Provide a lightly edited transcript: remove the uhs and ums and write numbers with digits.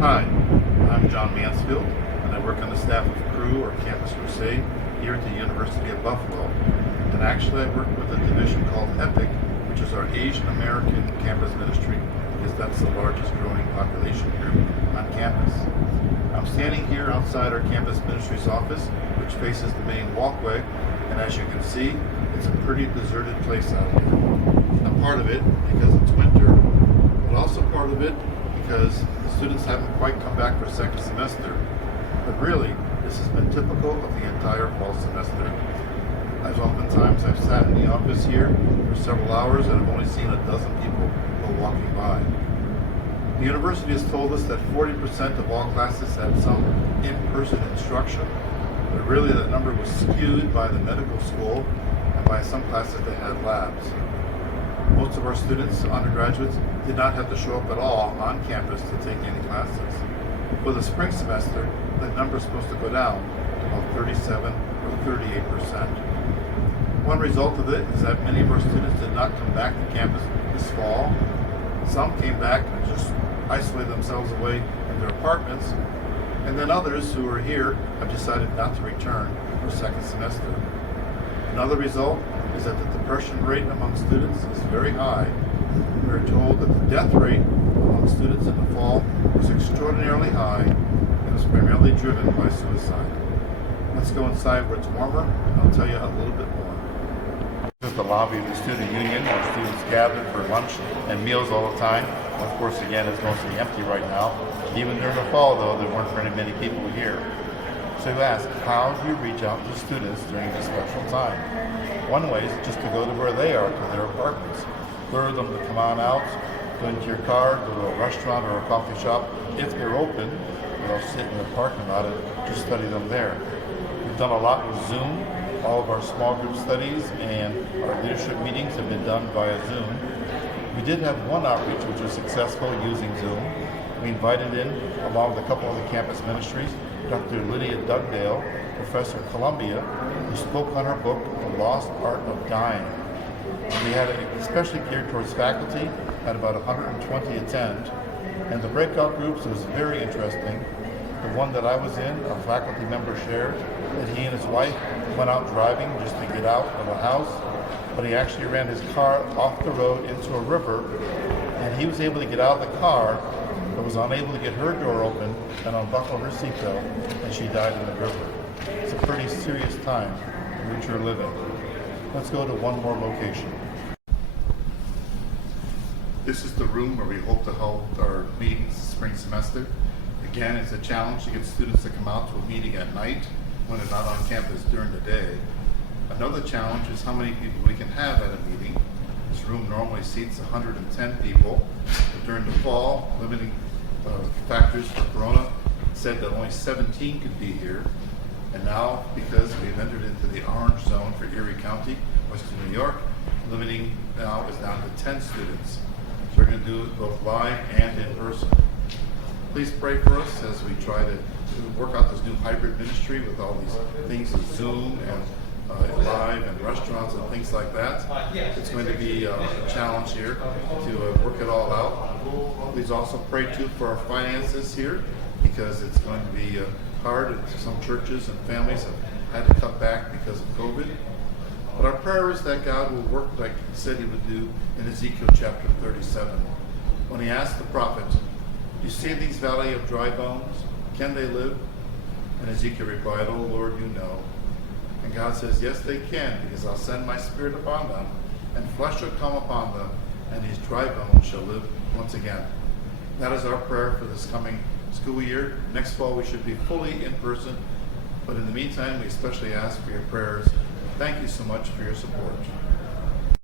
Hi, I'm John Mansfield, and I work on the staff of CRU, or Campus Crusade, here at the University of Buffalo. And actually, I work with a division called EPIC, which is our Asian American campus ministry, because that's the largest growing population group on campus. I'm standing here outside our campus ministry's office, which faces the main walkway, and as you can see, it's a pretty deserted place out here. Now, part of it because it's winter, but also part of it because the students haven't quite come back for second semester. But really, this has been typical of the entire fall semester. I've sat in the office here for several hours and I've only seen a dozen people go walking by. The university has told us that 40% of all classes had some in-person instruction, but really that number was skewed by the medical school and by some classes that had labs. Most of our students, undergraduates, did not have to show up at all on campus to take any classes. For the spring semester, that number is supposed to go down to about 37 or 38%. One result of it is that many of our students did not come back to campus this fall. Some came back and just isolated themselves away in their apartments, and then others who are here have decided not to return for second semester. Another result is that the depression rate among students is very high. We are told that the death rate among students in the fall was extraordinarily high and was primarily driven by suicide. Let's go inside where it's warmer and I'll tell you a little bit more. This is the lobby of the student union where students gather for lunch and meals all the time. Of course, again, it's mostly empty right now. Even during the fall, though, there weren't very many people here. So you ask, how do you reach out to students during this special time? One way is just to go to where they are, to their apartments. Lure them to come on out, go into your car, go to a restaurant or a coffee shop. If they're open, they'll sit in the parking lot and just study them there. We've done a lot with Zoom. All of our small group studies and our leadership meetings have been done via Zoom. We did have one outreach which was successful using Zoom. We invited in, along with a couple of the campus ministries, Dr. Lydia Dugdale, professor at Columbia, who spoke on her book, The Lost Art of Dying. We had it especially geared towards faculty, had about 120 attend, and the breakout groups was very interesting. The one that I was in, a faculty member shared that he and his wife went out driving just to get out of a house, but he actually ran his car off the road into a river, and he was able to get out of the car, but was unable to get her door open and unbuckle her seatbelt, and she died in the river. It's a pretty serious time in which we're living. Let's go to one more location. This is the room where we hope to hold our meetings this spring semester. Again, it's a challenge to get students to come out to a meeting at night when they're not on campus during the day. Another challenge is how many people we can have at a meeting. This room normally seats 110 people, but during the fall, limiting factors for Corona said that only 17 could be here. And now, because we've entered into the orange zone for Erie County, Western New York, limiting now is down to 10 students. So we're going to do it both live and in person. Please pray for us as we try to work out this new hybrid ministry with all these things of Zoom and live and restaurants and things like that. It's going to be a challenge here to work it all out. Please also pray too for our finances here, because it's going to be hard. Some churches and families have had to cut back because of COVID. But our prayer is that God will work like he said he would do in Ezekiel chapter 37. When he asked the prophet, "You see these valley of dry bones? Can they live?" And Ezekiel replied, "Oh Lord, you know." And God says, "Yes, they can, because I'll send my spirit upon them, and flesh will come upon them, and these dry bones shall live once again." That is our prayer for this coming school year. Next fall we should be fully in person, but in the meantime we especially ask for your prayers. Thank you so much for your support.